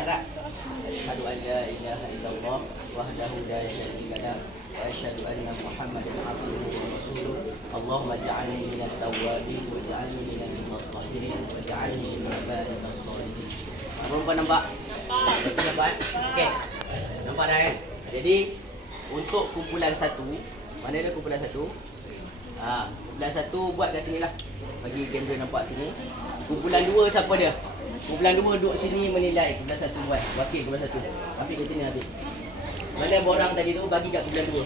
Ada? Asyhadu an la ilaha illallah wahdahu la syarika lah wa asyhadu anna Muhammadan abduhu wa rasuluh. Allahumma ij'alni minat tawwabin waj'alni minal mutatahhirin waj'alni min ibadikal salihin. Apa nampak nampak? Nampak. Okey. Nampak dah kan? Jadi untuk kumpulan satu, mana dia kumpulan satu? Ha, kumpulan satu buat kat sini lah. Bagi kamera nampak sini. Kumpulan dua siapa dia? Kumpulan dua duduk sini menilai. Kumpulan satu buat. Wakil kumpulan satu. Afiq kat sini Afiq. Mana borang tadi tu bagi kat kumpulan dua.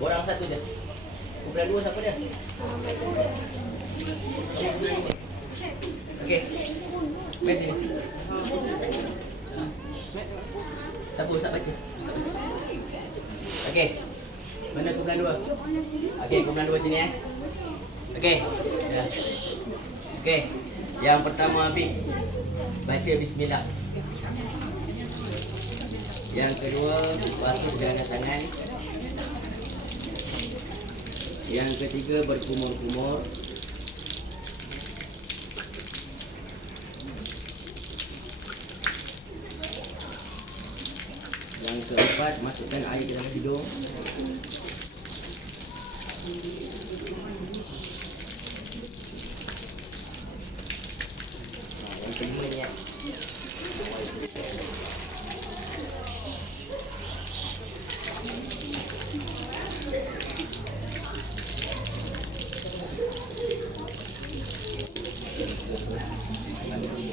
Borang satu je. Kumpulan dua siapa dia? Okey. Mari sini. Tak Ustaz baca. Okey. Mana kumpulan dua? Okey, kumpulan dua sini eh. Okey. Ya. Okey. Yang pertama Habib baca bismillah. Yang kedua basuh dengan tangan. Yang ketiga berkumur-kumur. Yang keempat masukkan air ke dalam hidung. Nah, Yang kelima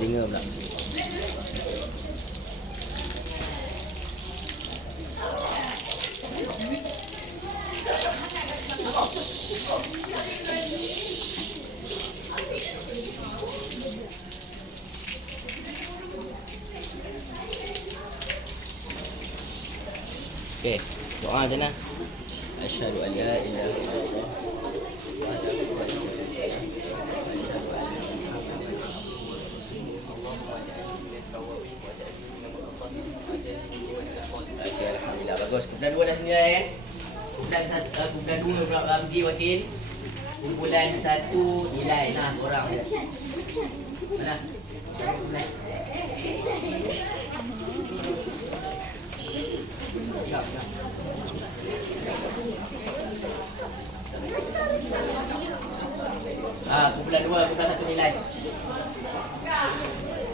ni ya. Telinga pula. Okey, doa macam mana? Asyhadu an la ilaha Bagus. Kumpulan dua dah senilai kan? Kumpulan satu, uh, kumpulan dua pula pergi wakil. Kumpulan satu nilai. Nah, korang dia. Mana? Ah, kumpulan dua, kumpulan satu nilai.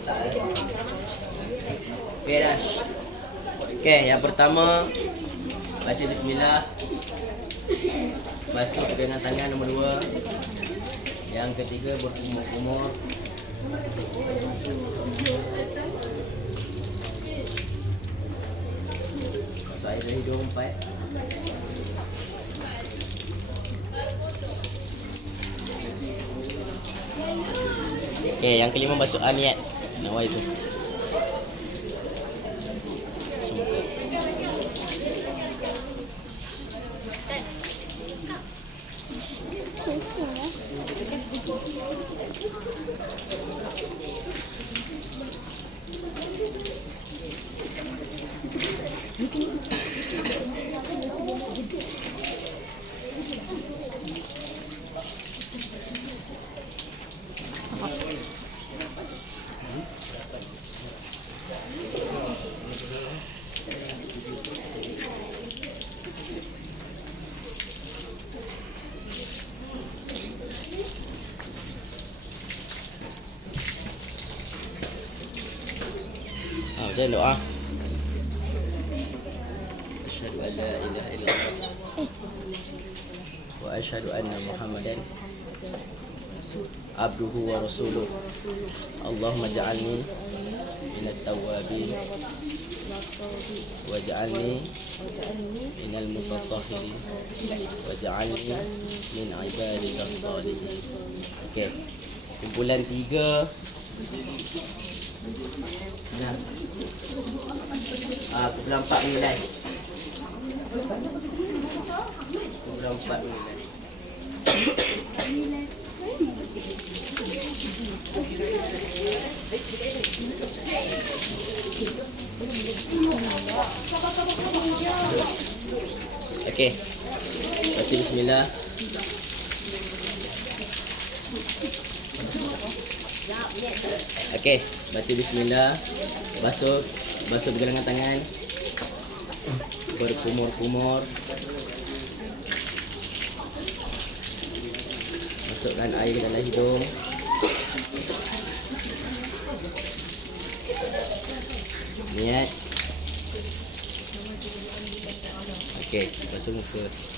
Tak ada. Okey yang pertama baca bismillah. Basuh dengan tangan nombor dua. Yang ketiga berkumur-kumur. Masuk air dari hidung empat. Okey, yang kelima basuh aniat. Nawai tu. Ah, macam mana doa? Asyhadu an la ilaha illallah wa asyhadu anna Muhammadan abduhu wa rasuluh. Allahumma ja'alni minat tawwabin waj'alni minal mutatahhirin waj'alni min ibadikal salihin. Okey. Kumpulan tiga. Ah, kumpulan empat nilai. Kumpulan empat nilai. Okey. Bismillah. Okey, baca bismillah. Basuh basuh pergelangan tangan. Berkumur-kumur. Masukkan air dalam hidung. Niat. Okey, basuh muka.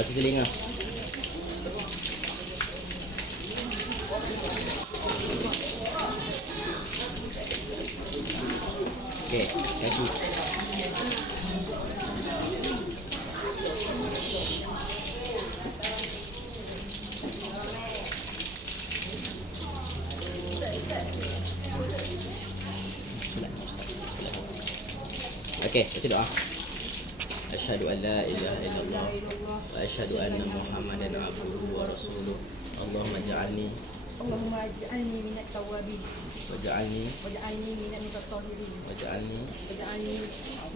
Basuh telinga. Okey, kaki. Okey, baca doa. Asyhadu an la ilaha illallah wa asyhadu anna Muhammadan abduhu wa rasuluh. Allahumma ja'alni اللهم اجعلني من التوابين waj'alni واجعلني من المتطهرين waj'alni واجعلني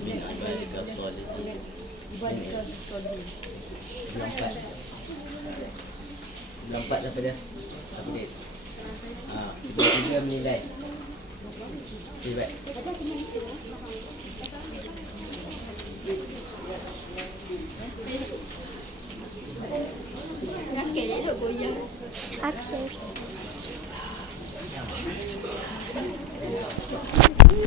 min ibadika salihin. من عبادك الصالحين Bulan empat. Bulan empat apa dia? Apa dia? Ah, dua tiga menilai. Okay, Hapşer.